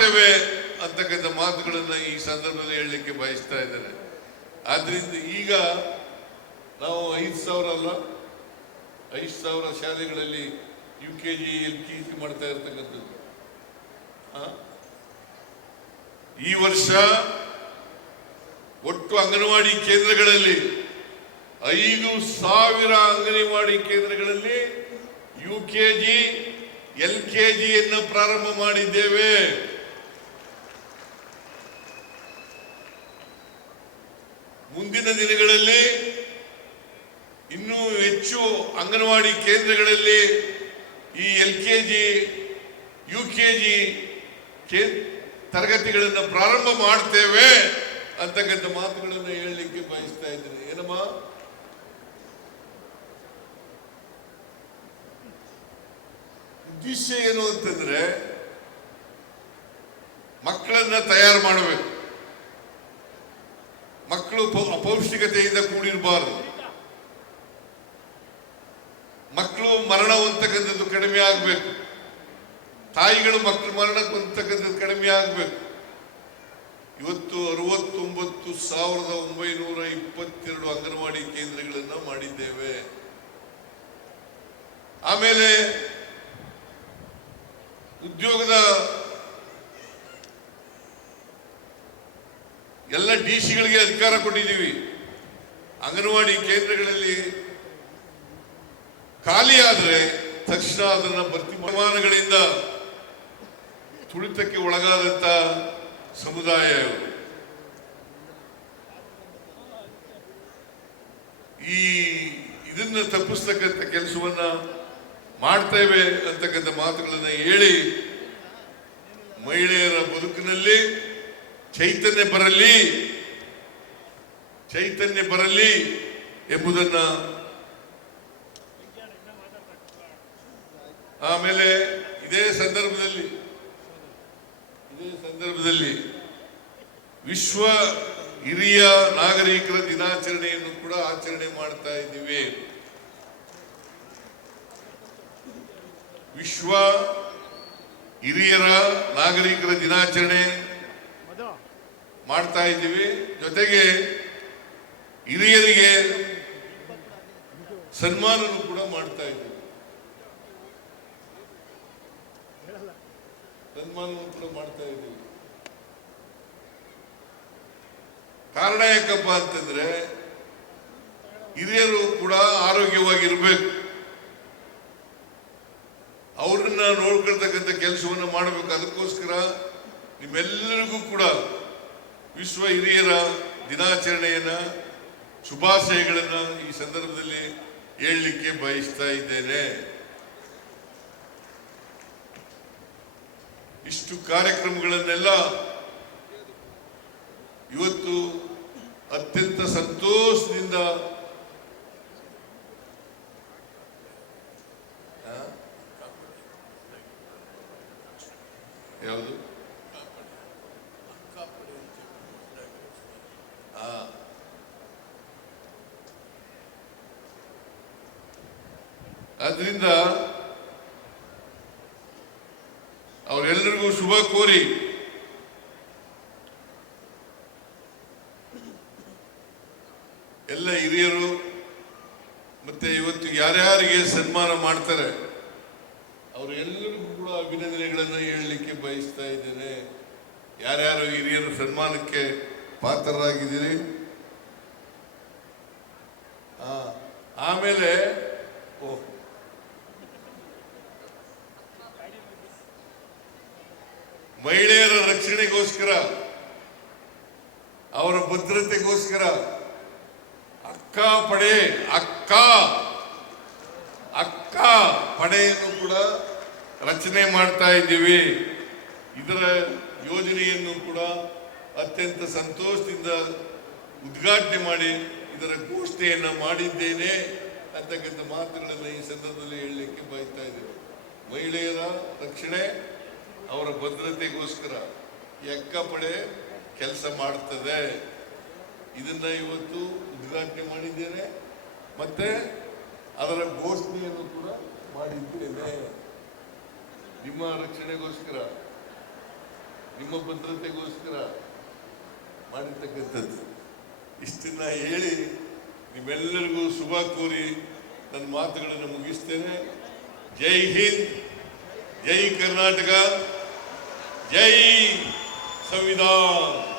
ಮಾಡ್ತೇವೆ ಅಂತಕ್ಕಂಥ ಮಾತುಗಳನ್ನು ಈ ಸಂದರ್ಭದಲ್ಲಿ ಹೇಳಲಿಕ್ಕೆ ಬಯಸ್ತಾ ಇದ್ದೇನೆ. ಆದ್ರಿಂದ ಈಗ ನಾವು 5,000 ಅಲ್ಲ 5,000 ಶಾಲೆಗಳಲ್ಲಿ UKG LKG ಮಾಡ್ತಾ ಇರ್ತಕ್ಕಂಥದ್ದು. ಈ ವರ್ಷ ಒಟ್ಟು ಅಂಗನವಾಡಿ ಕೇಂದ್ರಗಳಲ್ಲಿ 5,000 ಅಂಗನವಾಡಿ ಕೇಂದ್ರಗಳಲ್ಲಿ UKG LKG ಪ್ರಾರಂಭ ಮಾಡಿದ್ದೇವೆ. ಮುಂದಿನ ದಿನಗಳಲ್ಲಿ ಇನ್ನೂ ಹೆಚ್ಚು ಅಂಗನವಾಡಿ ಕೇಂದ್ರಗಳಲ್ಲಿ ಈ LKG UKG ತರಗತಿಗಳನ್ನು ಪ್ರಾರಂಭ ಮಾಡ್ತೇವೆ ಅಂತಕ್ಕಂಥ ಮಾತುಗಳನ್ನು ಹೇಳಲಿಕ್ಕೆ ಬಯಸ್ತಾ ಇದ್ದೇನೆ. ಏನಮ್ಮ ಉದ್ದೇಶ ಏನು ಅಂತಂದ್ರೆ ಮಕ್ಕಳನ್ನ ತಯಾರು ಮಾಡಬೇಕು. ಮಕ್ಕಳು ಅಪೌಷ್ಟಿಕತೆಯಿಂದ ಕೂಡಿರಬಾರದು. ಮಕ್ಕಳು ಮರಣ ಹೊಂದತಕ್ಕಂಥದ್ದು ಕಡಿಮೆ ಆಗಬೇಕು. ತಾಯಿಗಳು ಮಕ್ಕಳು ಮರಣ ಹೊಂದತಕ್ಕಂಥದ್ದು ಕಡಿಮೆ ಆಗಬೇಕು. ಇವತ್ತು 69,922 ಅಂಗನವಾಡಿ ಕೇಂದ್ರಗಳನ್ನು ಮಾಡಿದ್ದೇವೆ. ಆಮೇಲೆ ಉದ್ಯೋಗದ ಎಲ್ಲ DC-ಗಳಿಗೆ ಅಧಿಕಾರ ಕೊಟ್ಟಿದ್ದೀವಿ. ಅಂಗನವಾಡಿ ಕೇಂದ್ರಗಳಲ್ಲಿ ಖಾಲಿ ಆದರೆ ತಕ್ಷಣ ಅದನ್ನು ಭರ್ತಿ ಪ್ರಮಾಣಗಳಿಂದ ತುಳಿತಕ್ಕೆ ಒಳಗಾದಂತ ಸಮುದಾಯ. ಇದನ್ನ ತಪ್ಪಿಸ್ತಕ್ಕಂಥ ಕೆಲಸವನ್ನ ಮಾಡ್ತೇವೆ ಅಂತಕ್ಕಂಥ ಮಾತುಗಳನ್ನು ಹೇಳಿ ಮಹಿಳೆಯರ ಬದುಕಿನಲ್ಲಿ ಚೈತನ್ಯ ಬರಲಿ ಎಂಬುದನ್ನ, ಆಮೇಲೆ ಇದೇ ಸಂದರ್ಭದಲ್ಲಿ ವಿಶ್ವ ಹಿರಿಯ ನಾಗರಿಕರ ದಿನಾಚರಣೆಯನ್ನು ಕೂಡ ಆಚರಣೆ ಮಾಡ್ತಾ ಇದ್ದೀವಿ. ವಿಶ್ವ ಹಿರಿಯರ ನಾಗರಿಕರ ದಿನಾಚರಣೆ ಮಾಡ್ತಾ ಇದ್ದೀವಿ. ಜೊತೆಗೆ ಹಿರಿಯರಿಗೆ ಸನ್ಮಾನವನ್ನು ಕೂಡ ಮಾಡ್ತಾ ಇದ್ದೀವಿ. ಕಾರಣ ಯಾಕಪ್ಪ ಅಂತಂದ್ರೆ ಹಿರಿಯರು ಕೂಡ ಆರೋಗ್ಯವಾಗಿರ್ಬೇಕು. ಅವ್ರನ್ನ ನೋಡ್ಕೊಳ್ತಕ್ಕಂಥ ಕೆಲಸವನ್ನ ಮಾಡಬೇಕು. ಅದಕ್ಕೋಸ್ಕರ ನಿಮ್ಮೆಲ್ಲರಿಗೂ ಕೂಡ ವಿಶ್ವ ಹಿರಿಯರ ದಿನಾಚರಣೆಯನ್ನ ಶುಭಾಶಯಗಳನ್ನ ಈ ಸಂದರ್ಭದಲ್ಲಿ ಹೇಳಲಿಕ್ಕೆ ಬಯಸ್ತಾ ಇದ್ದೇನೆ. ಇಷ್ಟು ಕಾರ್ಯಕ್ರಮಗಳನ್ನೆಲ್ಲ ಇವತ್ತು ಅತ್ಯಂತ ಸಂತೋಷದಿಂದ ಯಾವುದು ಆದ್ರಿಂದ ಅವರೆಲ್ಲರಿಗೂ ಶುಭ ಕೋರಿ ಎಲ್ಲ ಹಿರಿಯರು ಮತ್ತೆ ಇವತ್ತು ಯಾರ್ಯಾರಿಗೆ ಸನ್ಮಾನ ಮಾಡ್ತಾರೆ ಅವರೆಲ್ಲರಿಗೂ ಕೂಡ ಅಭಿನಂದನೆಗಳನ್ನು ಹೇಳಲಿಕ್ಕೆ ಬಯಸ್ತಾ ಇದ್ದೇನೆ. ಯಾರ್ಯಾರು ಹಿರಿಯರು ಸನ್ಮಾನಕ್ಕೆ ಪಾತ್ರರಾಗಿದ್ದೀರಿ. ಆಮೇಲೆ ಮಹಿಳೆಯರ ರಕ್ಷಣೆಗೋಸ್ಕರ, ಅವರ ಭದ್ರತೆಗೋಸ್ಕರ ಅಕ್ಕ ಪಡೆಯನ್ನು ಕೂಡ ರಚನೆ ಮಾಡ್ತಾ ಇದ್ದೀವಿ. ಇದರ ಯೋಜನೆಯನ್ನು ಕೂಡ ಅತ್ಯಂತ ಸಂತೋಷದಿಂದ ಉದ್ಘಾಟನೆ ಮಾಡಿ ಇದರ ಘೋಷಣೆಯನ್ನ ಮಾಡಿದ್ದೇನೆ ಅಂತಕ್ಕಂಥ ಮಾತುಗಳನ್ನು ಈ ಸಂದರ್ಭದಲ್ಲಿ ಹೇಳಲಿಕ್ಕೆ ಬಯಸ್ತಾ ಇದ್ದೇವೆ. ಮಹಿಳೆಯರ ರಕ್ಷಣೆ, ಅವರ ಭದ್ರತೆಗೋಸ್ಕರ ಈ ಅಕ್ಕ ಪಡೆ ಕೆಲಸ ಮಾಡುತ್ತದೆ. ಇದನ್ನ ಇವತ್ತು ಉದ್ಘಾಟನೆ ಮಾಡಿದ್ದೇನೆ, ಮತ್ತೆ ಅದರ ಘೋಷಣೆಯನ್ನು ಕೂಡ ಮಾಡಿದ್ದೇನೆ. ನಿಮ್ಮ ರಕ್ಷಣೆಗೋಸ್ಕರ, ನಿಮ್ಮ ಭದ್ರತೆಗೋಸ್ಕರ ಮಾಡಿರ್ತಕ್ಕಂಥದ್ದು. ಇಷ್ಟನ್ನ ಹೇಳಿ ನಿಮ್ಮೆಲ್ಲರಿಗೂ ಶುಭ ಕೋರಿ ನನ್ನ ಮಾತುಗಳನ್ನು ಮುಗಿಸ್ತೇನೆ. ಜೈ ಹಿಂದ್, ಜೈ ಕರ್ನಾಟಕ, ಜೈ ಸಂವಿಧಾನ.